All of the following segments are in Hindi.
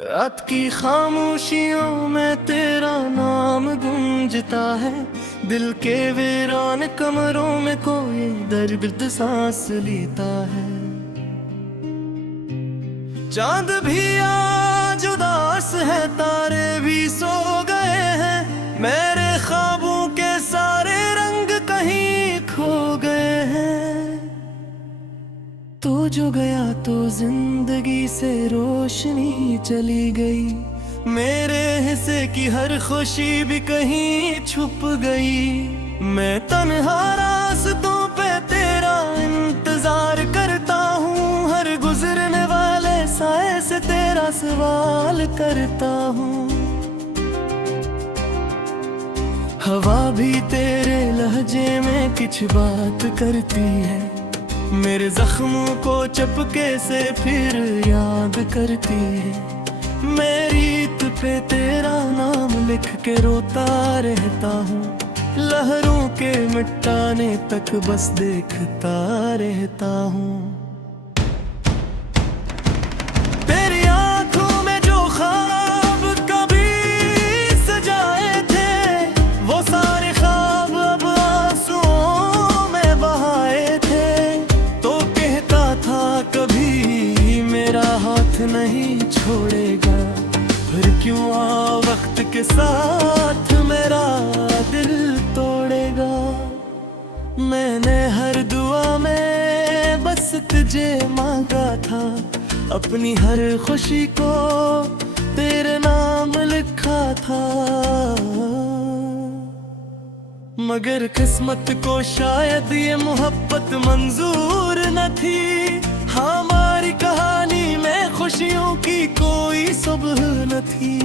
रात की खामोशियों में तेरा नाम गूंजता है। दिल के वीरान कमरों में कोई दर्द सांस लेता है। चांद भी आज उदास है, तारे भी सो गए हैं। मेरे ख्वाबों के सारे रंग कहीं खो गए हैं। तू जो गया तो जिंदगी से रोशनी चली गई। मेरे हिस्से की हर खुशी भी कहीं छुप गई। मैं तन्हा रास्तों पे तेरा इंतजार करता हूँ। हर गुजरने वाले साए से तेरा सवाल करता हूँ। हवा भी तेरे लहजे में कुछ बात करती है। मेरे जख्मों को चपके से फिर याद करती है। मेरी रीत पे तेरा नाम लिख के रोता रहता हूँ। लहरों के मिटाने तक बस देखता रहता हूँ। तेरी आंखों में जो ख्वाब कभी सजाए थे, वो सारे ख्वाब अब आंसुओं में बहाए थे। तो कहता था कभी मेरा हाथ नहीं छोड़ेगा, फिर क्यों वक्त के साथ मेरा दिल तोड़ेगा। मैंने हर दुआ में बस तुझे मांगा था। अपनी हर खुशी को तेरे नाम लिखा था। मगर किस्मत को शायद ये मोहब्बत मंजूर न थी। हमारी कहानी में खुशियों की कोई सुबह न थी।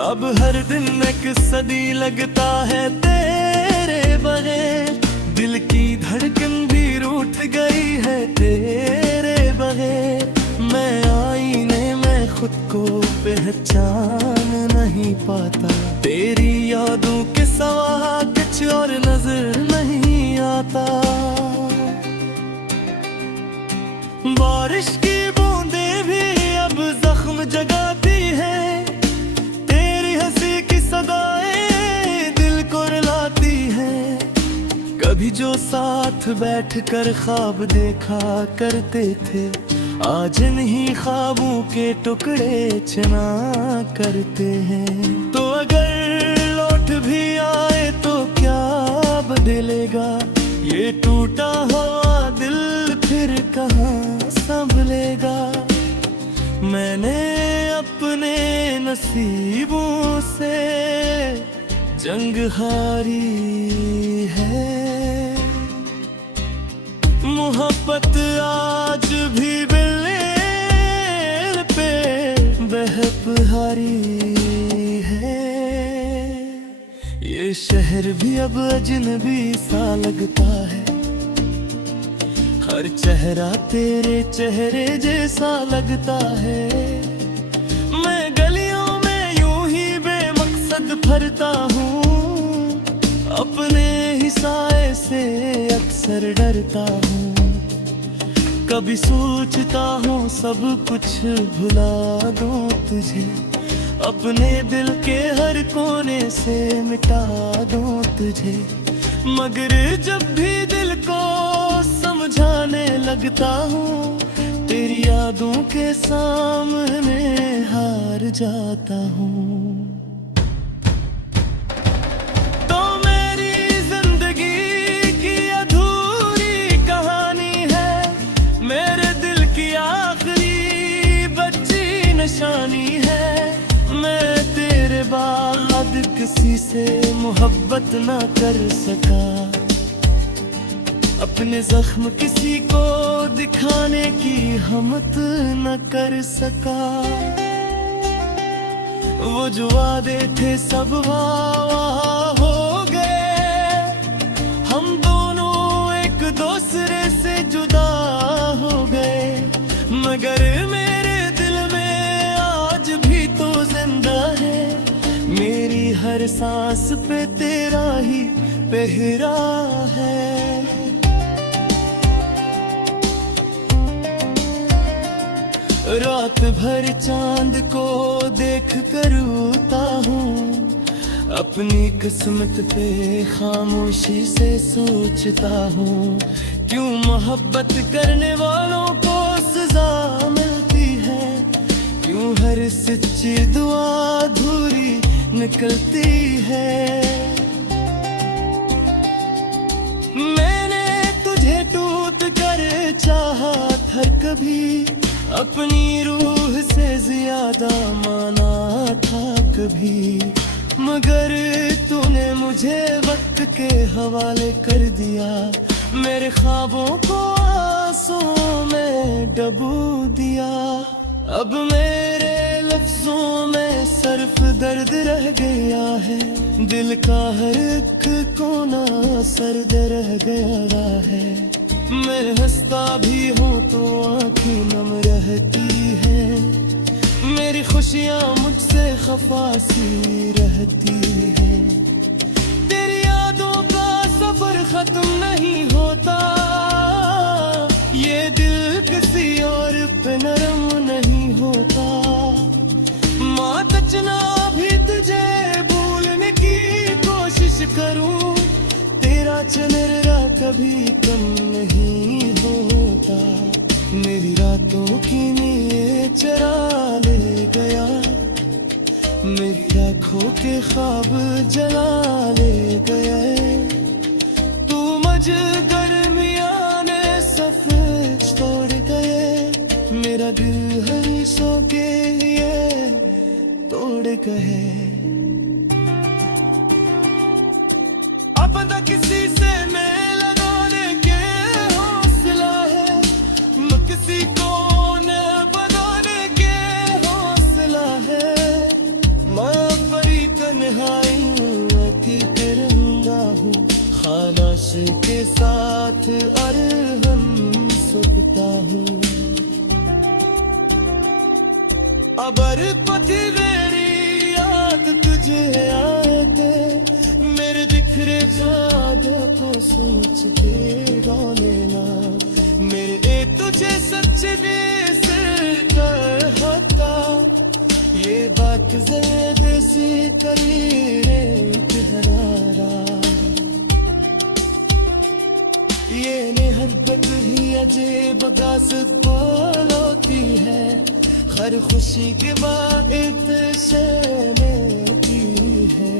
अब हर दिन एक सदी लगता है तेरे बगैर। दिल की धड़कन भी रूठ गई है तेरे बगैर। मैं आईने में खुद को पहचान नहीं पाता। तेरी यादों के सिवा कुछ और नजर नहीं आता। बारिश की बूंदें भी अब जख्म जगाती है। तेरी हंसी की सदाएं दिल को रुलाती है। कभी जो साथ बैठकर ख्वाब देखा करते थे, आज इन्हीं ख्वाबों के टुकड़े चना करते हैं। तो अगर लौट भी आए तो क्या बदलेगा। ये टूटा हुआ दिल फिर कहाँ संभलेगा। मैंने अपने नसीबों से जंग हारी है। मोहब्बत आज भी बिल्लेल पे बेहपहारी है। ये शहर भी अब अजनबी सा लगता है। हर चेहरा तेरे चेहरे जैसा लगता है। मैं गलियों में यूं ही बेमकसद फरता हूँ। अपने ही साए से अक्सर डरता हूँ। कभी सोचता हूँ सब कुछ भुला दूँ तुझे। अपने दिल के हर कोने से मिटा दूँ तुझे। मगर जब भी दिल को समझाने लगता हूँ, तेरी यादों के सामने हार जाता हूँ। तो मेरी जिंदगी की अधूरी कहानी है। मेरे दिल की आखिरी बच्ची निशानी है। मैं तेरे बाद किसी से मोहब्बत ना कर सका। अपने जख्म किसी को दिखाने की हिम्मत न कर सका। वो जो वादे थे सब वहाँ हो गए। हम दोनों एक दूसरे से जुदा हो गए। मगर मेरे दिल में आज भी तो जिंदा है। मेरी हर सांस पे तेरा ही पहरा है। रात भर चांद को देख कर रोता हूँ, अपनी किस्मत पे खामोशी से सोचता हूँ। क्यों मोहब्बत करने वालों को सजा मिलती है, क्यों हर सच्ची दुआ अधूरी निकलती है। मैंने तुझे टूट कर चाहा था कभी, अपनी रूह से ज्यादा माना था कभी, मगर तूने मुझे वक्त के हवाले कर दिया, मेरे ख्वाबों को आंसुओं में डुबो दिया। अब मेरे लफ्जों में सिर्फ दर्द रह गया है, दिल का हर एक कोना सर्द रह गया है। मैं हंसता भी हूँ तो आँखें नम रहती है, मेरी खुशियाँ मुझसे खफा सी रहती है। तेरी यादों का सफर खत्म नहीं होता, ये दिल किसी और पे नरम नहीं होता। माँ तचना भी तुझे भूलने की कोशिश करूं, तेरा चेहरा कभी कम नहीं होता। मेरी रातों की नींद चरा ले गया, मेरी आँखों के ख्वाब जला ले गया। तू मुझ गर्मियाँ ने सफेद तोड़ गए, मेरा दिल हरीसों के लिए तोड़ गए। अब तक किसी से मैं लगाने के हौसला है, न किसी को न बनाने के हौसला है। मैं बड़ी तन्हाई की तिरंगा हूँ, खामोश के साथ अरहम सुनता हूँ। अबर पति मेरी याद तुझे आए थे, मेरे बिखरे चादर को सोच के रो लेना। मेरे तुझे सच्चे दिल से कहता, ये बात ज़्यादा सी करीरे ठहरा। ये मोहब्बत ही अजीब गासिप बोलती है, हर खुशी के बाद इत्तेशाती है।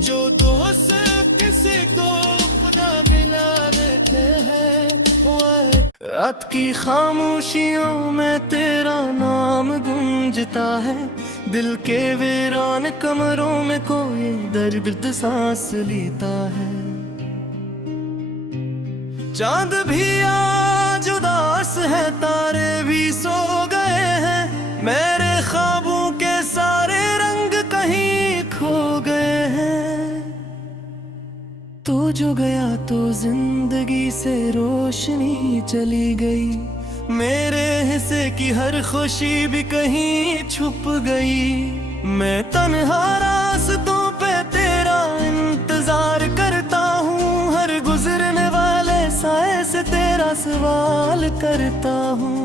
जो दोस्त किसी को खुदा बिना देते हैं, रात की खामोशियों में तेरा नाम गूंजता है। दिल के वीरान कमरों में कोई दर्द सांस लेता है। चांद भी आज उदास है, तारे भी सो गए हैं, मेरे ख्वाबों के सारे रंग कहीं खो गए हैं। तू जो गया तो जिंदगी से रोशनी चली गई, मेरे हिस्से की हर खुशी भी कहीं छुप गई। मैं तन्हा रास्तों पे तेरा इंतजार करता हूँ, हर गुजरने वाले साए से तेरा सवाल करता हूँ।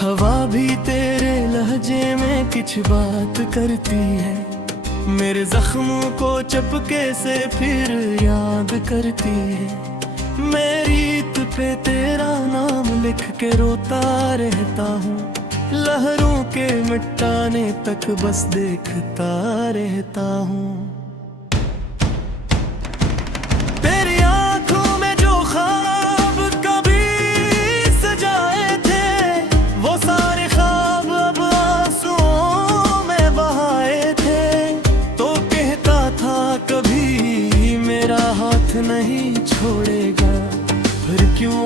हवा भी तेरे लहजे में कुछ बात करती है, मेरे जख्मों को चपके से फिर याद करती है। मेरी रीत पे तेरा नाम लिख के रोता रहता हूँ, लहरों के मिटाने तक बस देखता रहता हूँ। तेरी आंखों में जो ख्वाब कभी सजाए थे, वो सारे ख्वाब अब आंसुओं में बहाए थे। तो कहता था कभी मेरा हाथ नहीं छोड़ेगा, फिर क्यों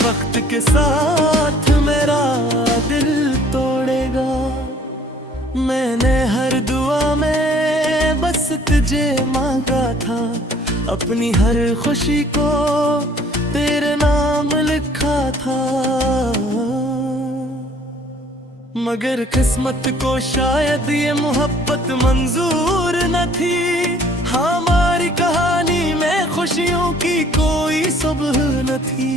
वक्त के साथ मेरा दिल तोड़ेगा। मैंने हर दुआ में बस तुझे मांगा था, अपनी हर खुशी को तेरे नाम लिखा था। मगर किस्मत को शायद ये मोहब्बत मंजूर न थी, हमारी कहानी में खुशियों की कोई सुबह न थी।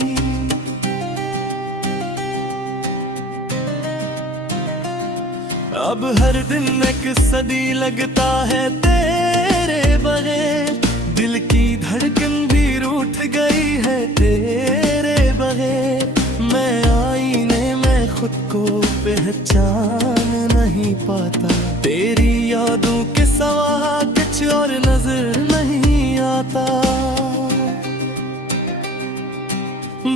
अब हर दिन एक सदी लगता है तेरे बगैर, दिल की धड़कन भी रूठ गई है तेरे बगैर। मैं आईने में खुद को पहचान नहीं पाता, तेरी यादों के सिवा कुछ और नजर नहीं आता।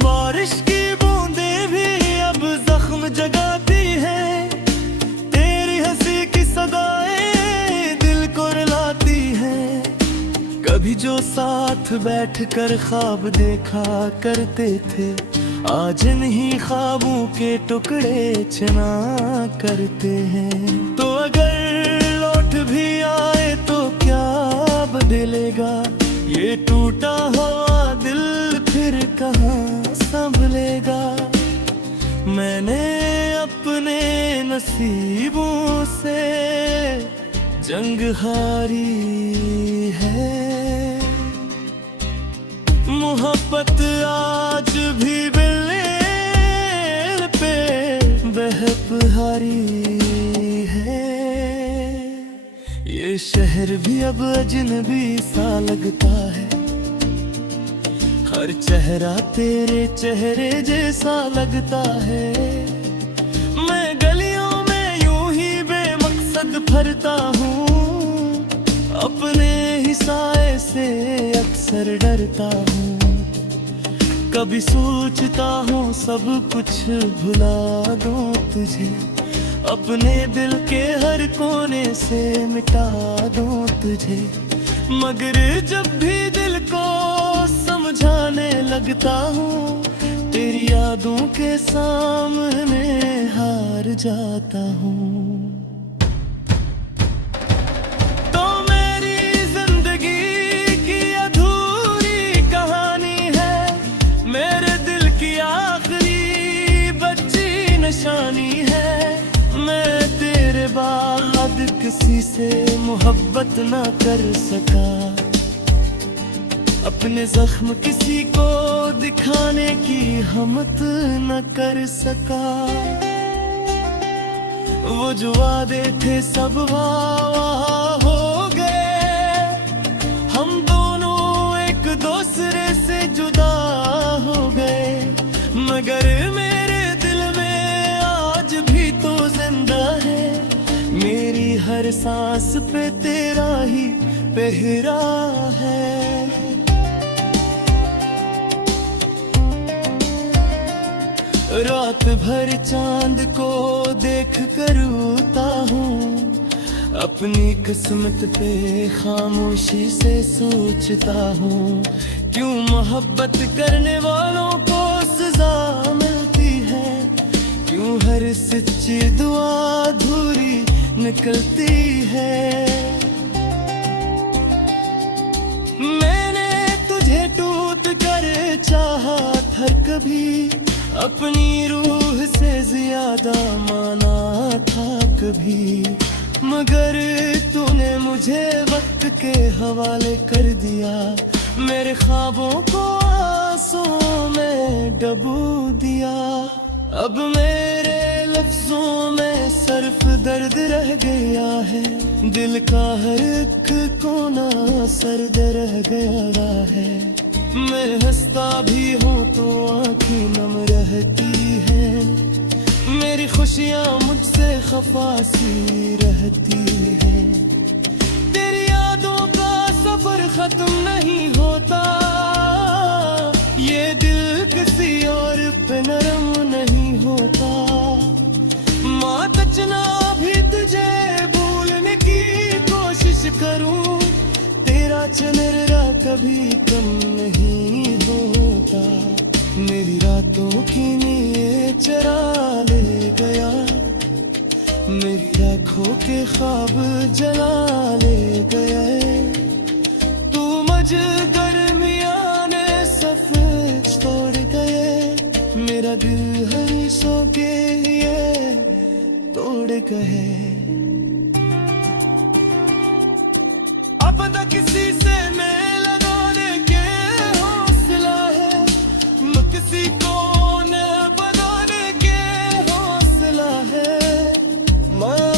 बारिश की बूंदें भी अब जख्म जगाती है, तेरी हंसी की सदाएं दिल को रुलाती है। कभी जो साथ बैठकर ख्वाब देखा करते थे, आज इन्हीं ख्वाबों के टुकड़े चना करते हैं। तो अगर लौट भी आए तो क्या बदलेगा, ये टूटा हुआ दिल फिर कहाँ संभलेगा। मैंने अपने नसीबों से जंग हारी है, मोहब्बत आज भी बेलेर पे बहपहारी है। ये शहर भी अब अजनबी सा लगता है, हर चेहरा तेरे चेहरे जैसा लगता है। मैं गलियों में यूं ही बेमकसद फरता हूँ, अपने ही साए से अक्सर डरता हूँ। कभी सोचता हूँ सब कुछ भुला दूँ तुझे, अपने दिल के हर कोने से मिटा दूँ तुझे। मगर जब भी दिल को समझाने लगता हूँ, तेरी यादों के सामने हार जाता हूँ। तो मेरी जिंदगी की अधूरी कहानी है, मेरे दिल की आखिरी बच्ची निशानी है। मैं तेरे बाद किसी से मोहब्बत ना कर सका, अपने जख्म किसी को दिखाने की हिम्मत न कर सका। वो जो वादे थे सब वहाँ हो गए, हम दोनों एक दूसरे से जुदा हो गए। मगर मेरे दिल में आज भी तो जिंदा है, मेरी हर सांस पे तेरा ही पहरा है। रात भर चांद को देख कर रोता हूँ, अपनी किस्मत पे खामोशी से सोचता हूँ। क्यों मोहब्बत करने वालों को सजा मिलती है, क्यों हर सच्ची दुआ अधूरी निकलती है। मैंने तुझे टूट कर चाहा था कभी, अपनी रूह से ज्यादा माना था कभी। मगर तूने मुझे वक्त के हवाले कर दिया, मेरे ख्वाबों को आंसुओं में डुबो दिया। अब मेरे लफ्जों में सिर्फ दर्द रह गया है, दिल का हर एक कोना सर्द रह गया है। मैं हंसता भी हूँ तो आँखें नम रहती है, मेरी खुशियाँ मुझसे खफा सी रहती है। तेरी यादों का सफर खत्म नहीं होता, ये दिल किसी और पे नरम नहीं होता। माँ तचना भी तुझे भूलने की कोशिश करूँ, तेरा चेहरा कभी कम नहीं होता। मेरी रातों की नींद चरा ले गया, मेरी आँखों के ख्वाब जला ले गया। तू मुझे दरमियाने सफेद तोड़ गए, मेरा दिल हर सो के ये तोड़ गए। अब न किसी से मैं लगाने के हौसला है, न किसी को न बनाने के हौसला है। मैं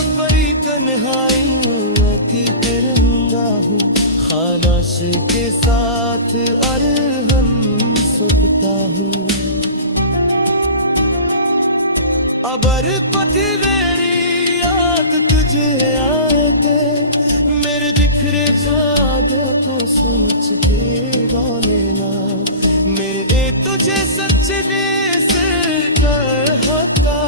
अबर पति मेरी याद तुझे आए थे, मेरे बिखरे ख्वाबों को सोच के रो लेना, मेरे तुझे सच्चे से कर होता,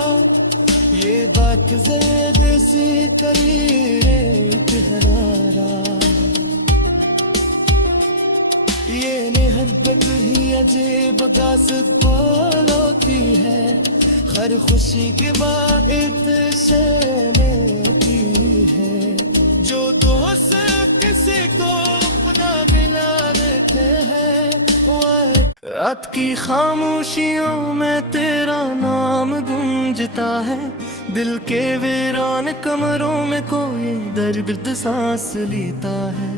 ये बात ज़ेद से करी रे इतहरारा, ये मोहब्बत ही अजीब गासिब बोल होती है, हर खुशी के बाद की है, जो तो से किसी को खुदा बिना देते हैं, रात की खामोशियों में तेरा नाम गूंजता है, दिल के वीरान कमरों में कोई दर्द सांस लेता है।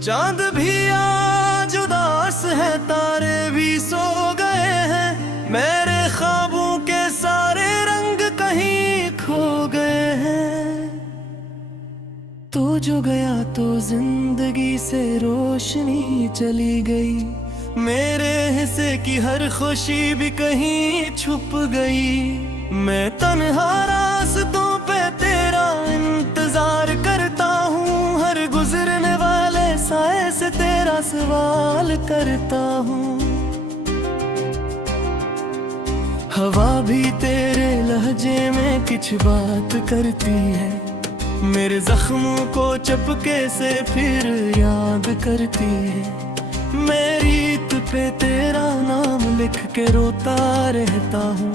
चांद भी आज उदास है, तारे भी सो गए हैं, मेरे ख्वाबों के सारे रंग कहीं खो गए हैं। तू जो गया तो जिंदगी से रोशनी चली गई, मेरे हिस्से की हर खुशी भी कहीं छुप गई, मैं तन्हा रास्तों पे तेरा इंतजार करता हूँ, हर गुजरने वाले साए से तेरा सवाल करता हूँ। हवा भी तेरे लहजे में कुछ बात करती है, मेरे जख्मों को चपके से फिर याद करती है, मेरी ईद पे तेरा नाम लिख के रोता रहता हूँ,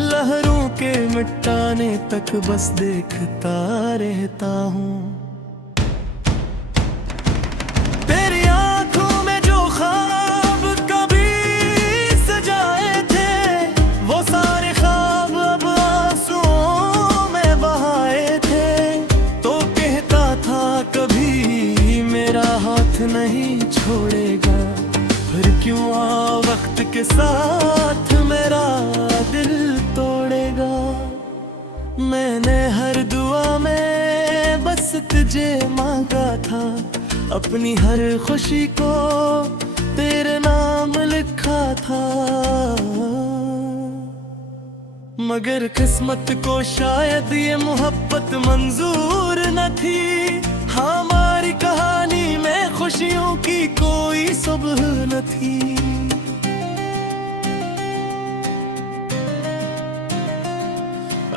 लहरों के मिटाने तक बस देखता रहता हूँ। तेरी आंखों में जो ख्वाब कभी सजाए थे, वो सारे ख्वाब अब आंसुओं में बहाए थे, तो कहता था कभी मेरा हाथ नहीं छोड़ेगा, फिर क्यों वक्त के साथ मेरा दिल तोड़ेगा। मैंने हर दुआ में बस तुझे मांगा था, अपनी हर खुशी को तेरे नाम लिखा था, मगर किस्मत को शायद ये मोहब्बत मंजूर न थी, हमारी कहानी में खुशियों की कोई सुबह न थी।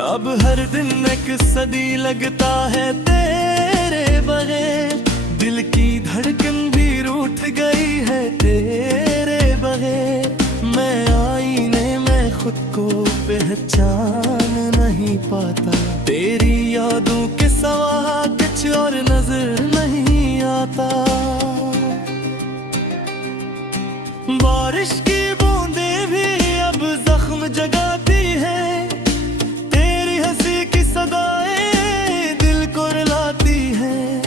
अब हर दिन एक सदी लगता है तेरे बगैर, दिल की धड़कन भी रूठ गई है तेरे बगैर, मैं आईने में खुद को पहचान नहीं पाता, तेरी यादों के सिवा कुछ और नजर नहीं आता। बारिश की बूंदें भी अब जख्म जगाती है, तेरी हंसी की सदाएं दिल को रुलाती है,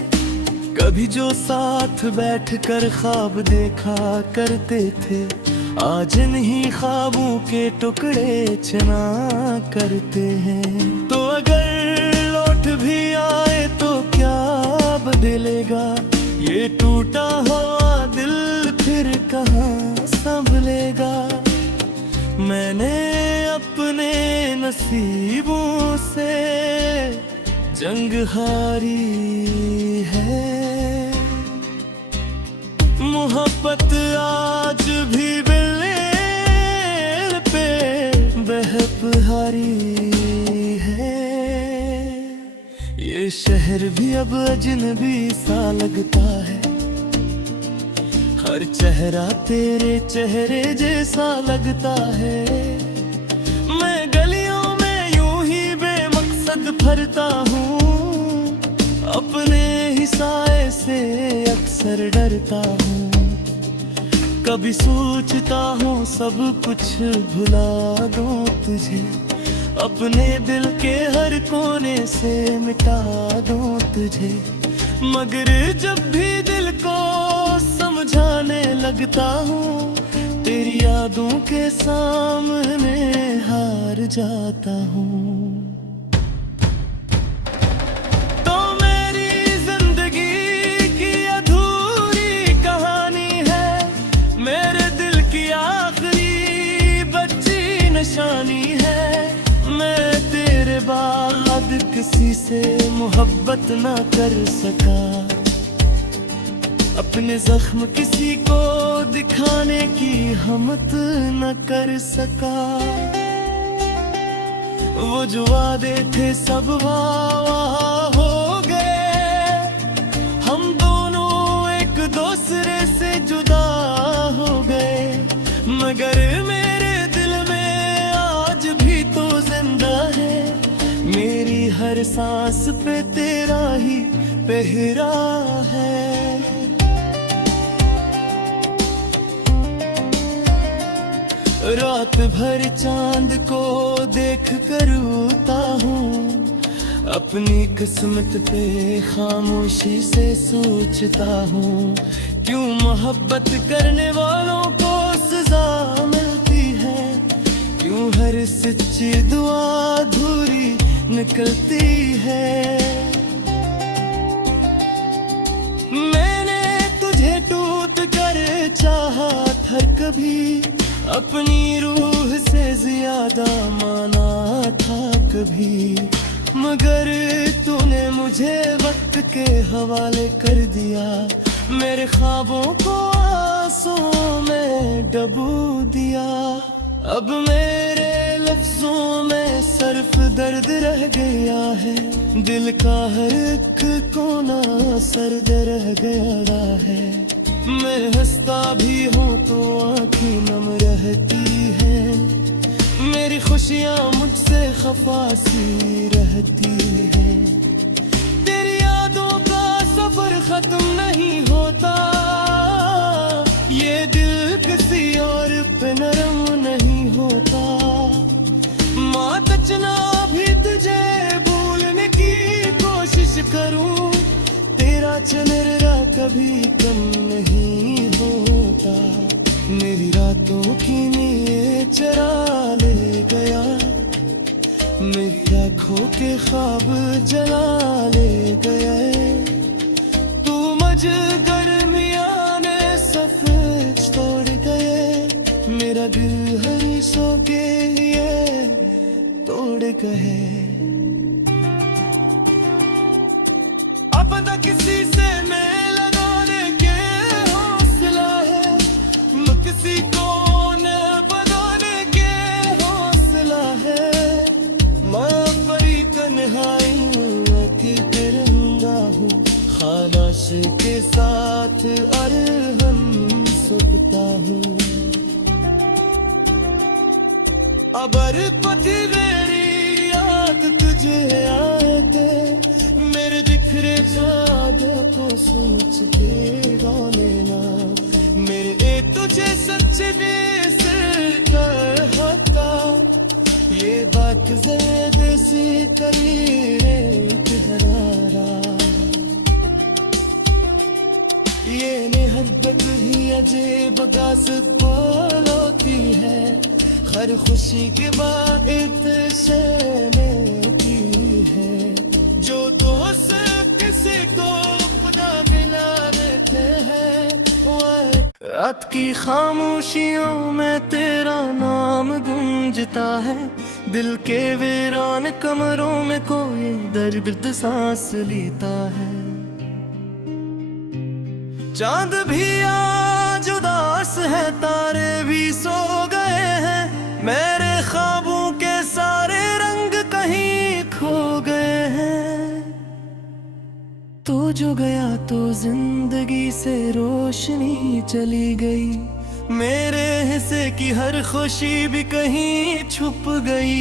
कभी जो साथ बैठकर ख्वाब देखा करते थे, आज इन्हीं ख्वाबों के टुकड़े चना करते हैं। तो अगर लौट भी आए तो क्या बदलेगा, ये टूटा हुआ दिल फिर कहाँ संभलेगा। मैंने अपने नसीबों से जंग हारी है, मोहब्बत आज भी बेलेर पे बेहपहारी है, ये शहर भी अब अजनबी सा लगता है, हर चेहरा तेरे चेहरे जैसा लगता है, मैं गलियों में यूं ही बेमकसद फरता हूँ, अपने ही साए से अक्सर डरता हूँ, कभी सोचता हूँ सब कुछ भुला दूँ तुझे, अपने दिल के हर कोने से मिटा दूँ तुझे, मगर जब भी दिल को समझाने लगता हूँ, तेरी यादों के सामने हार जाता हूँ। तो मेरी जिंदगी की अधूरी कहानी है, मेरे दिल की आखिरी बच्ची निशानी है। मैं तेरे बाद किसी से मोहब्बत ना कर सका, अपने जख्म किसी को दिखाने की हिम्मत न कर सका। वो जो वादे थे सब वाह हो गए, हम दोनों एक दूसरे से जुदा हो गए। मगर मेरे दिल में आज भी तो जिंदा है, मेरी हर सांस पे तेरा ही पहरा है। रात भर चांद को देख कर रोता हूँ, अपनी किस्मत पे खामोशी से सोचता हूँ। क्यों मोहब्बत करने वालों को सजा मिलती है, क्यों हर सच्ची दुआ अधूरी निकलती है। मैंने तुझे टूट कर चाहा था कभी, अपनी रूह से ज्यादा माना था कभी। मगर तूने मुझे वक्त के हवाले कर दिया, मेरे ख्वाबों को आंसुओं में डुबो दिया। अब मेरे लफ्जों में सिर्फ दर्द रह गया है, दिल का हर एक कोना सर्द रह गया है। मैं हंसता भी हूँ तो आँखें नम रहती है, मेरी खुशियाँ मुझसे खफा सी रहती है। तेरी यादों का सफर खत्म नहीं होता, ये दिल किसी और पे नरम नहीं होता। माँ तचना भी तुझे भूलने की कोशिश करूँ, तेरा चेहरा कभी कम नहीं होता। मेरी रातों की नींद चरा ले गया, मेरी आँखों के ख्वाब जला ले गया। तू मजगर मियाने सफेद तोड़ गए, मेरा दिल हंसों के लिए तोड़ गए। अब न किसी से मैं लगाने के हौसला है, न किसी को न बनाने के हौसला है। मैं बड़ी तन्हाई हूँ कि तिरंगा हूँ, खालाश के साथ अरहम सुनता हूँ। अबर पति मेरी याद तुझे आए थे, मेरे बिखरे चाँदों को सोच के रो लेना। मेरे तुझे सच्चे बेसर कर होता, ये बात ज़ैद से करी रे इकरारा। ये मोहब्बत भी अजीब गासिब बोल होती है, हर खुशी के बाद में की है। जो दोस्त किसी को खुदा बिना देते हैं, रात की खामोशियों में तेरा नाम गूंजता है। दिल के वीरान कमरों में कोई दर्द सांस लेता है। चांद भी आज उदास है, तारे भी सो गए हैं, मेरे ख्वाबों के सारे रंग कहीं खो गए हैं। तू जो गया तो जिंदगी से रोशनी चली गई, मेरे हिस्से की हर खुशी भी कहीं छुप गई।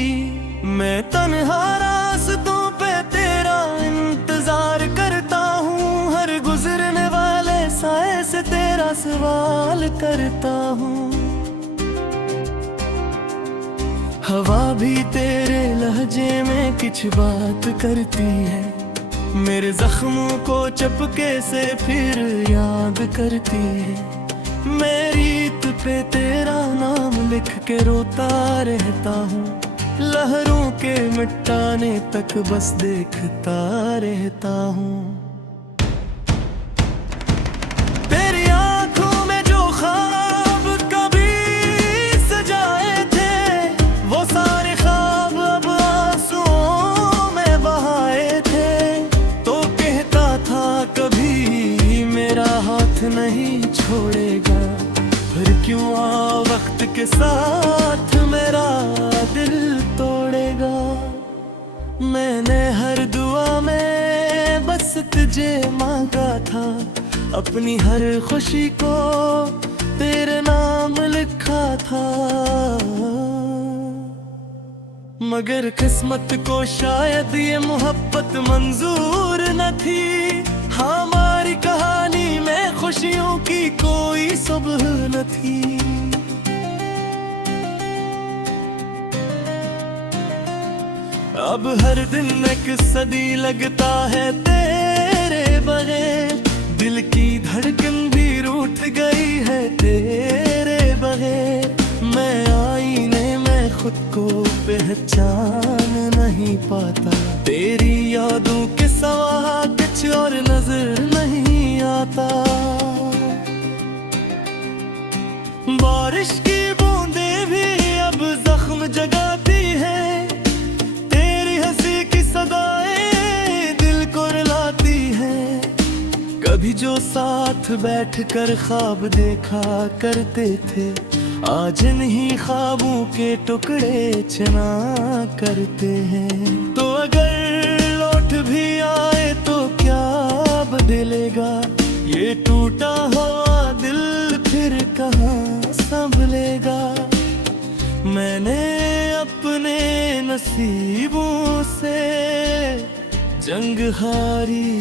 मैं तन्हा रास्तों पे तेरा इंतजार करता हूँ, हर गुजरने वाले साए से तेरा सवाल करता हूँ। हवा भी तेरे लहजे में कुछ बात करती है, मेरे जख्मों को चपके से फिर याद करती है। मेरी रीत पे तेरा नाम लिख के रोता रहता हूँ, लहरों के मिटाने तक बस देखता रहता हूँ। तेरी आंखों में जो ख्वाब कभी सजाए थे, वो क्यों वक्त के साथ मेरा दिल तोड़ेगा। मैंने हर दुआ में बस तुझे मांगा था, अपनी हर खुशी को तेरे नाम लिखा था। मगर किस्मत को शायद ये मोहब्बत मंजूर न थी। हमारी कहानी में खुशियों की कोई सुबह न थी। अब हर दिन एक सदी लगता है तेरे बगैर, दिल की धड़कन भी रूठ गई है तेरे बगैर। मैं आईने में खुद को पहचान नहीं पाता, तेरी यादों के सिवा कुछ और नजर नहीं आता। बारिश की बूंदें भी अब जख्म जगाती है, तेरी हंसी की सदाएं दिल को रुलाती है। कभी जो साथ बैठकर ख्वाब देखा करते थे, आज इन्हीं ख्वाबों के टुकड़े चना करते हैं। तो अगर लौट भी आए तो क्या बदलेगा, ये टूटा हुआ दिल फिर कहाँ संभलेगा। मैंने अपने नसीबों से जंग हारी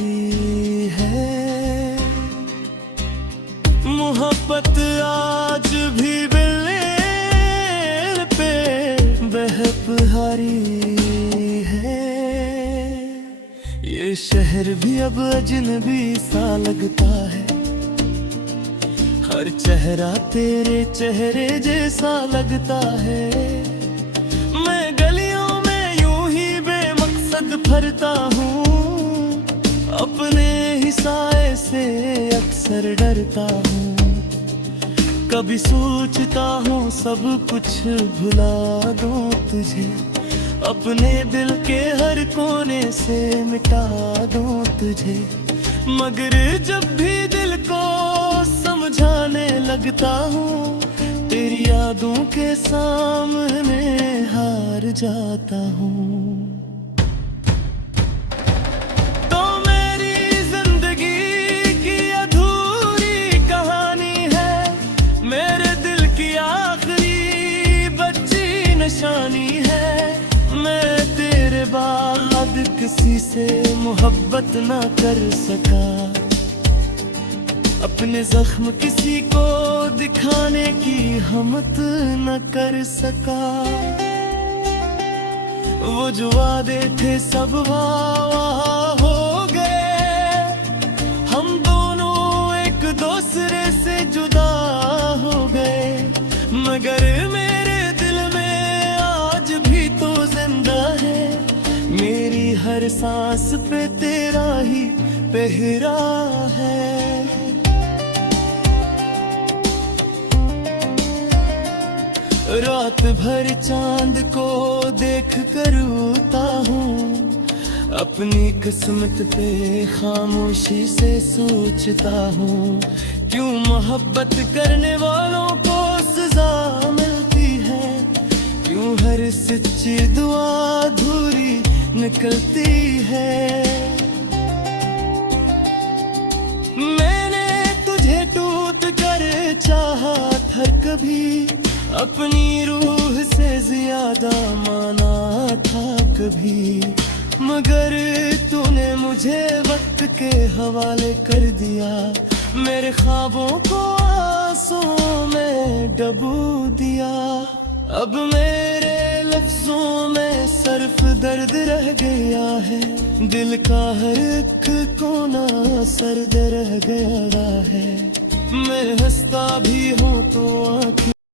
है। मोहब्बत आज भी बिल्लेल पे बहपहारी है। ये शहर भी अब अजनबी सा लगता है, हर चेहरा तेरे चेहरे जैसा लगता है। मैं गलियों में यूं ही बेमकसद फिरता हूँ, अपने ही साए से अक्सर डरता हूँ। कभी सोचता हूँ सब कुछ भुला दूँ तुझे, अपने दिल के हर कोने से मिटा दूँ तुझे। मगर जब भी दिल को समझाने लगता हूँ, तेरी यादों के सामने हार जाता हूँ। तो मेरी जिंदगी की अधूरी कहानी है, मेरे दिल की आखिरी बच्ची निशानी है। मैं तेरे बाद किसी से मोहब्बत ना कर सका, अपने जख्म किसी को दिखाने की हिम्मत न कर सका। वो जो वादे थे सब वहाँ हो गए, हम दोनों एक दूसरे से जुदा हो गए। मगर मेरे दिल में आज भी तो जिंदा है, मेरी हर सांस पे तेरा ही पहरा है। रात भर चांद को देख कर रोता हूँ, अपनी किस्मत पे खामोशी से सोचता हूँ। क्यों मोहब्बत करने वालों को सजा मिलती है, क्यों हर सच्ची दुआ अधूरी निकलती है। मैंने तुझे टूट कर चाहा था कभी, अपनी रूह से ज्यादा माना था कभी। मगर तूने मुझे वक्त के हवाले कर दिया, मेरे ख्वाबों को आंसुओं में डुबो दिया। अब मेरे लफ्जों में सिर्फ दर्द रह गया है, दिल का हर एक कोना सर्द रह गया है। मैं हंसता भी हूँ तो आँखें